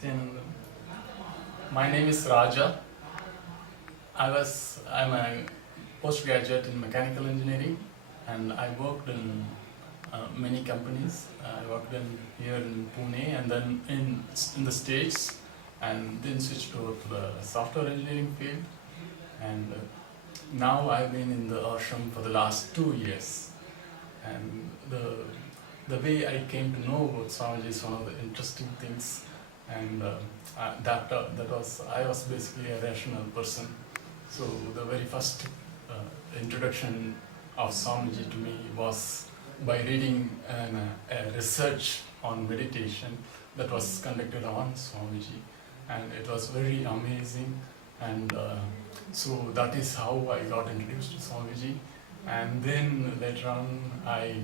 Then my name is Raja. I'm a postgraduate in mechanical engineering, and I worked in many companies. I worked in here in Pune, and then in the States, and then switched over to the software engineering field. And now I've been in the ashram for the last 2 years. And the way I came to know about Swamiji is one of the interesting things. And that was I was basically a rational person. So the very first introduction of Swamiji to me was by reading a research on meditation that was conducted on Swamiji, and it was very amazing. And so that is how I got introduced to Swamiji. And then later on, I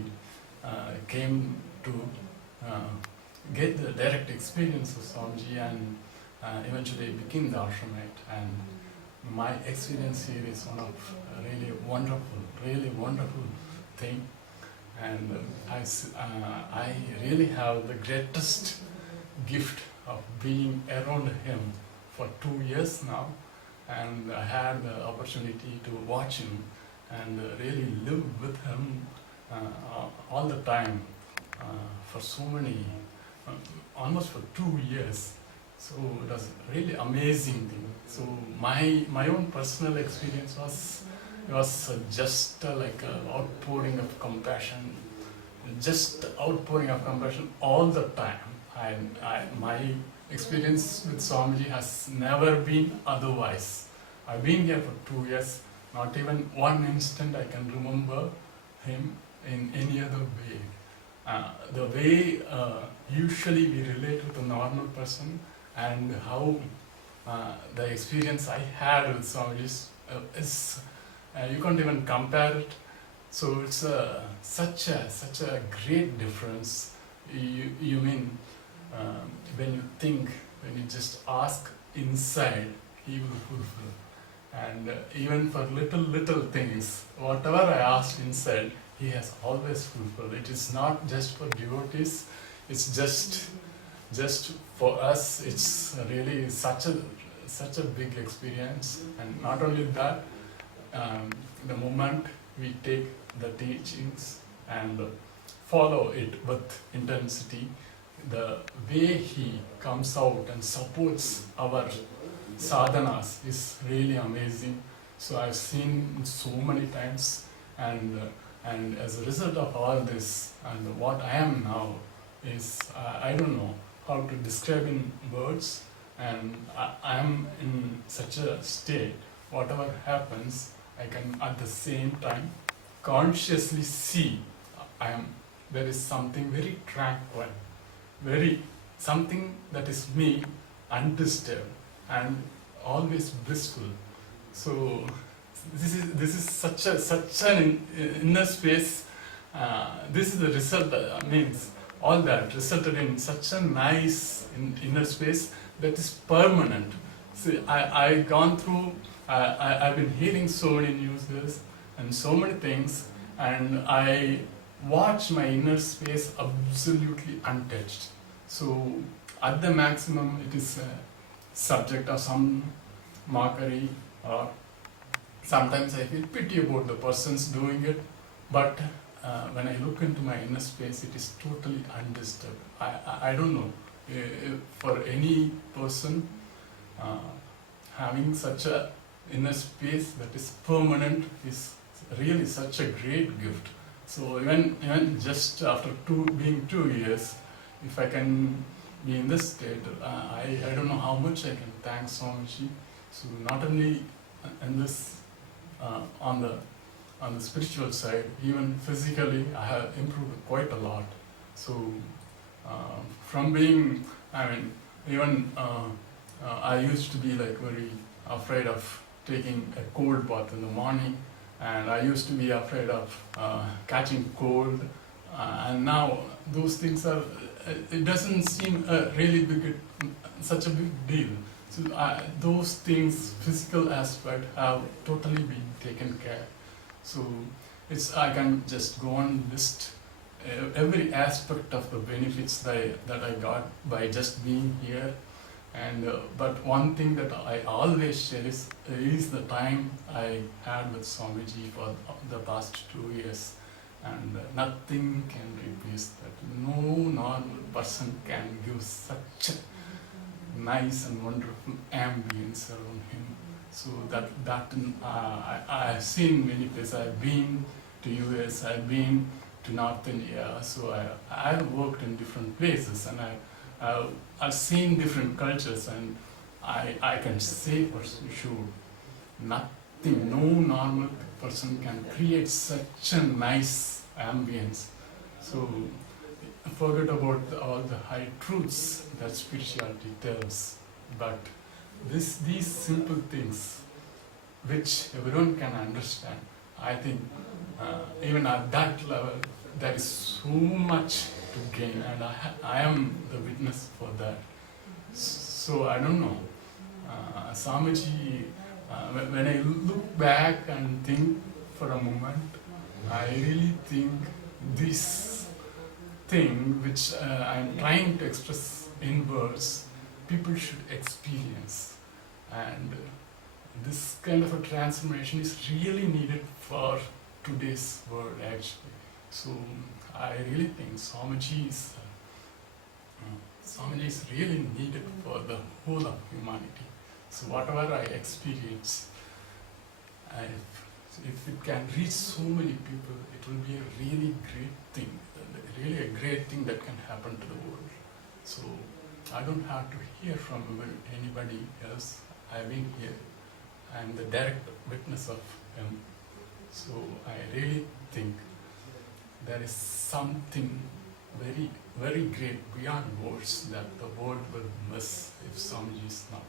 came to uh, get the direct experience of Swamiji, and eventually became the ashramite. And my experience here is one of really wonderful thing. And I really have the greatest gift of being around him for 2 years now, and I had the opportunity to watch him and really live with him all the time for so many, uh, almost for 2 years. So it was really amazing thing. So my own personal experience was just like an outpouring of compassion, just outpouring of compassion all the time. My experience with Swamiji has never been otherwise. I've been here for 2 years. Not even one instant I can remember him in any other way. The way usually we relate with a normal person, and how the experience I had with Swamiji is you can't even compare it. So it's such a great difference. You mean when you think, when you just ask inside, he will fulfill. And even for little things, whatever I asked inside, he has always fulfilled. It is not just for devotees, it's just for us. It's really such a big experience. And not only that, the moment we take the teachings and follow it with intensity, the way he comes out and supports our sadhanas is really amazing. So I've seen so many times, and as a result of all this, and what I am now is I don't know how to describe in words, and I am in such a state. Whatever happens, I can at the same time consciously see I am. There is something very tranquil, very something that is me, undisturbed and always blissful. So this is such an inner space. This is the result. Means all that resulted in such a nice inner space that is permanent. See, I gone through. I've been hearing so many news and so many things, and I watch my inner space absolutely untouched. So at the maximum, it is subject of some mockery, or sometimes I feel pity about the persons doing it. But when I look into my inner space, it is totally undisturbed. I don't know for any person having such a inner space that is permanent is really such a great gift. So even just after being 2 years, if I can be in this state, I don't know how much I can thank Swamiji. So not only in this on the spiritual side, even physically, I have improved quite a lot. So from being, I mean, even I used to be like very afraid of taking a cold bath in the morning, and I used to be afraid of catching cold, and now those things are. It doesn't seem such a big deal. So those things, physical aspect, have totally been taken care. So I can just go on list every aspect of the benefits that I got by just being here. And but one thing that I always cherish is the time I had with Swamiji for the past 2 years, and nothing can replace that. No normal person can give such a nice and wonderful ambience around him. So I have seen many places. I've been to US, I've been to North India, so I've worked in different places, and I've seen different cultures, and I can say for sure, nothing, no normal person can create such a nice ambience. So forget about all the high truths that spirituality tells, but these simple things which everyone can understand, I think even at that level there is so much to gain, and I am the witness for that. So I don't know, Swamiji, when I look back and think for a moment, I really think this thing which I'm trying to express in words, people should experience. And this kind of a transformation is really needed for today's world actually. So I really think Swamiji is really needed for the whole of humanity. So whatever I experience, if it can reach so many people, it will be a really great thing that can happen to the world. So I don't have to hear from anybody else. I've been here. I'm the direct witness of him. So I really think there is something very, very great beyond words that the world will miss if Swamiji is not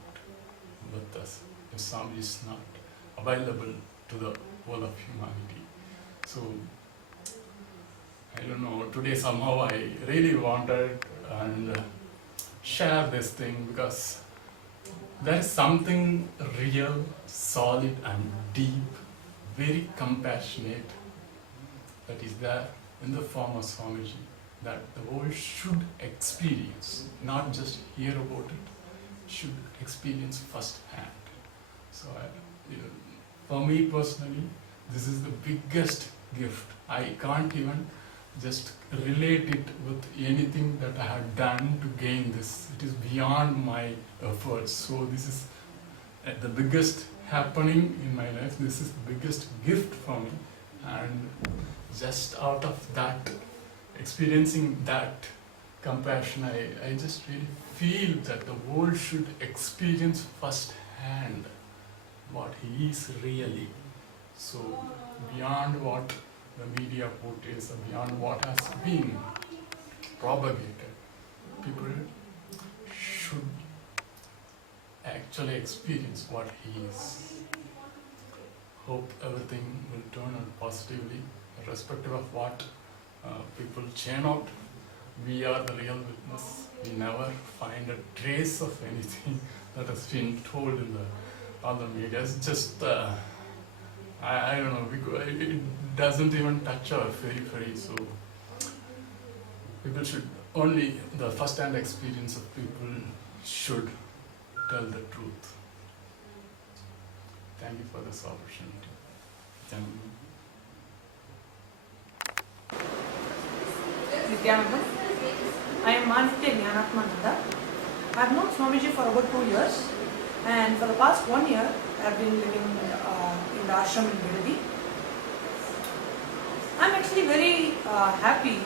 with us, if Swamiji is not available to the whole of humanity. So I don't know, today somehow I really wanted and share this thing, because there is something real, solid and deep, very compassionate that is there in the form of Swamiji, that the world should experience, not just hear about it, should experience firsthand. So for me personally, this is the biggest gift. I can't even just relate it with anything that I have done to gain this. It is beyond my efforts. So this is the biggest happening in my life. This is the biggest gift for me. And just out of that, experiencing that compassion, I just really feel that the world should experience firsthand what he is really. So beyond what the media portrays, beyond what has been propagated, people should actually experience what he is. Hope everything will turn out positively, irrespective of what people churn out. We are the real witness. We never find a trace of anything that has been told in all the media. It's just, I don't know, it doesn't even touch our periphery. So people should, only the first-hand experience of people should tell the truth. Thank you for this opportunity. Thank you. Nityananda. I am Manitya Jnanatmananda. I have known Swamiji for about 2 years, and for the past 1 year I have been living in the ashram in Bidadi. I am actually very happy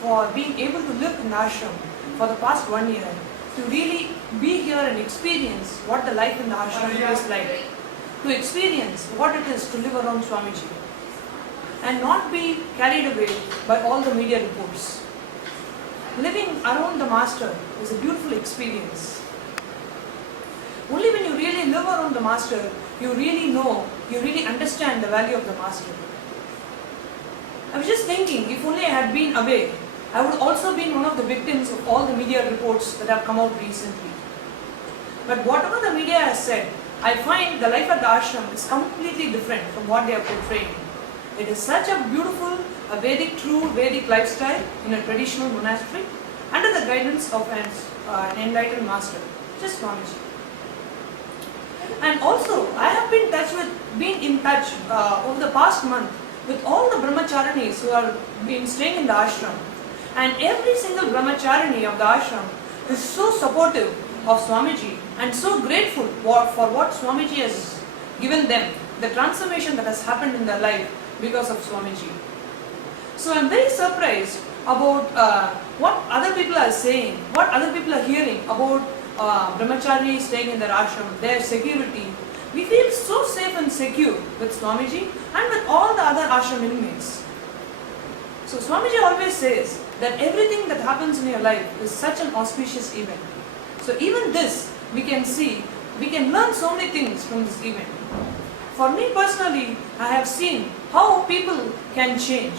for being able to live in the ashram for the past 1 year, to really be here and experience what the life in the ashram is like, to experience what it is to live around Swamiji, and not be carried away by all the media reports. Living around the Master is a beautiful experience. Only when you really live around the Master, you really know, you really understand the value of the Master. I was just thinking, if only I had been away, I would also been one of the victims of all the media reports that have come out recently. But whatever the media has said, I find the life at the ashram is completely different from what they are portraying. It is such a beautiful, a Vedic, true Vedic lifestyle in a traditional monastery under the guidance of an enlightened master. Just Swamiji. And also, I have been in touch over the past month with all the brahmacharinis who have been staying in the ashram. And every single brahmacharini of the ashram is so supportive of Swamiji and so grateful for what Swamiji has given them, the transformation that has happened in their life because of Swamiji. So I'm very surprised about what other people are saying, what other people are hearing about brahmachari staying in their ashram, their security. We feel so safe and secure with Swamiji and with all the other ashram inmates. So Swamiji always says that everything that happens in your life is such an auspicious event. So even this, we can learn so many things from this event. For me personally, I have seen how people can change.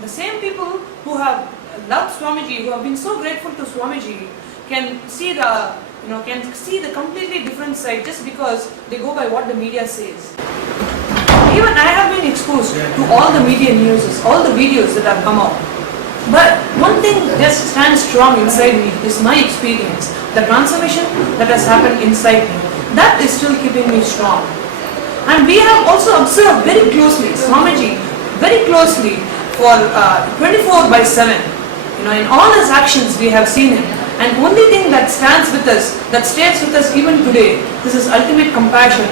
The same people who have loved Swamiji, who have been so grateful to Swamiji, can see the completely different side just because they go by what the media says. Even I have been exposed to all the media news, all the videos that have come out. But one thing just stands strong inside me is my experience, the transformation that has happened inside me. That is still keeping me strong. And we have also observed very closely Swamiji, very closely for 24/7. In all his actions we have seen him. And only thing that stands with us, that stays with us even today, is his ultimate compassion.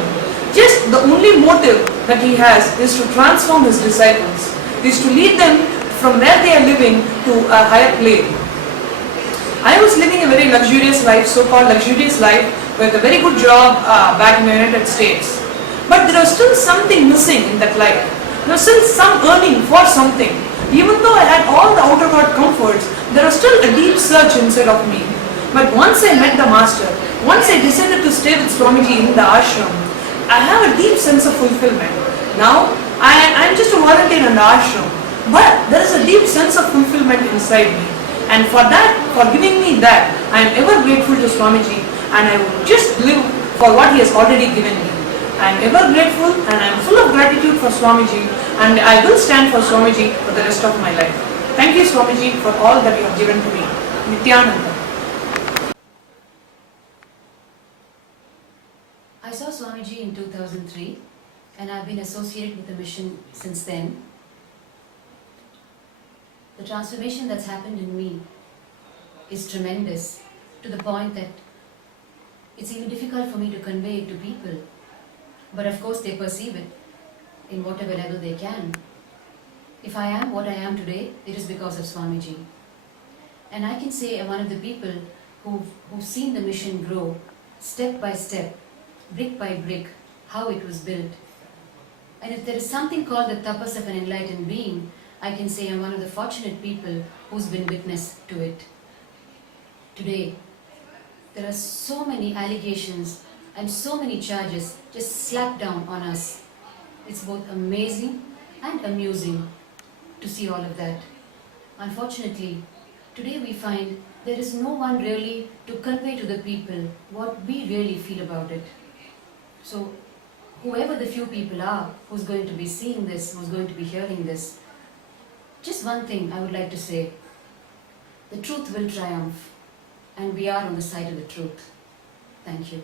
Just the only motive that he has is to transform his disciples, is to lead them from where they are living to a higher plane. I was living a very luxurious life, so-called luxurious life, with a very good job back in the United States. But there was still something missing in that life. There was still some yearning for something. Even though I had all the outer world comforts, there was still a deep search inside of me. But once I met the Master, once I decided to stay with Swamiji in the ashram, I have a deep sense of fulfillment. Now, I am just a volunteer in the ashram, but there is a deep sense of fulfillment inside me. And for that, for giving me that, I am ever grateful to Swamiji, and I will just live for what he has already given me. I am ever grateful and I am full of gratitude for Swamiji, and I will stand for Swamiji for the rest of my life. Thank you, Swamiji, for all that you have given to me. Nityananda. I saw Swamiji in 2003 and I've been associated with the mission since then. The transformation that's happened in me is tremendous, to the point that it's even difficult for me to convey it to people. But of course they perceive it in whatever level they can. If I am what I am today, it is because of Swamiji. And I can say I'm one of the people who've seen the mission grow step by step, brick by brick, how it was built. And if there is something called the tapas of an enlightened being, I can say I'm one of the fortunate people who's been witness to it. Today, there are so many allegations and so many charges just slapped down on us. It's both amazing and amusing to see all of that. Unfortunately, today we find there is no one really to convey to the people what we really feel about it. So, whoever the few people are who's going to be seeing this, who's going to be hearing this, just one thing I would like to say: the truth will triumph, and we are on the side of the truth. Thank you.